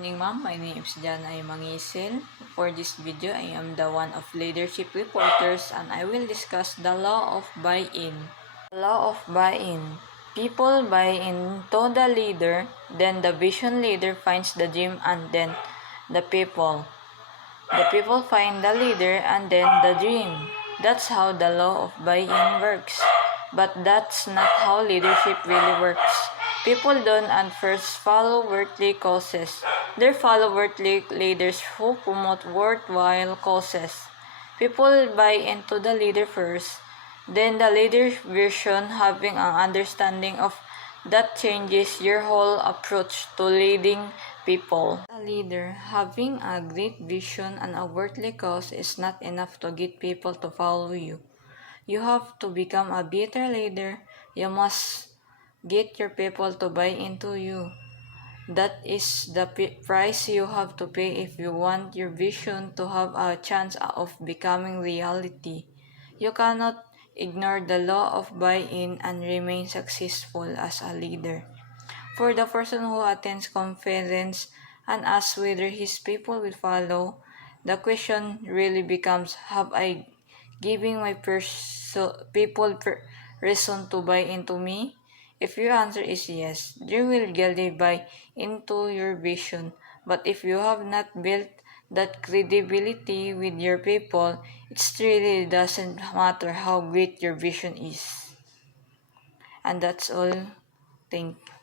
Morning, ma'am. My name is Jana Mangisil. For this video, I am the one of leadership reporters and I will discuss the law of buy-in. The law of buy-in. People buy into the leader, then the vision leader finds the dream and then the people. The people find the leader and then the dream. That's how the law of buy-in works. But that's not how leadership really works. People don't at first follow worldly causes. They follow worldly leaders who promote worthwhile causes. People buy into the leader first, then the leader's vision, having an understanding of that changes your whole approach to leading people. A leader having a great vision and a worldly cause is not enough to get people to follow you. You have to become a better leader. You must get your people to buy into you. That is the price you have to pay if you want your vision to have a chance of becoming reality. You cannot ignore the law of buy-in and remain successful as a leader. For the person who attends conference and asks whether his people will follow, the question really becomes, have I given my people reason to buy into me? If your answer is yes, they will gladly buy into your vision. But if you have not built that credibility with your people, it really doesn't matter how great your vision is. And that's all. Thank you.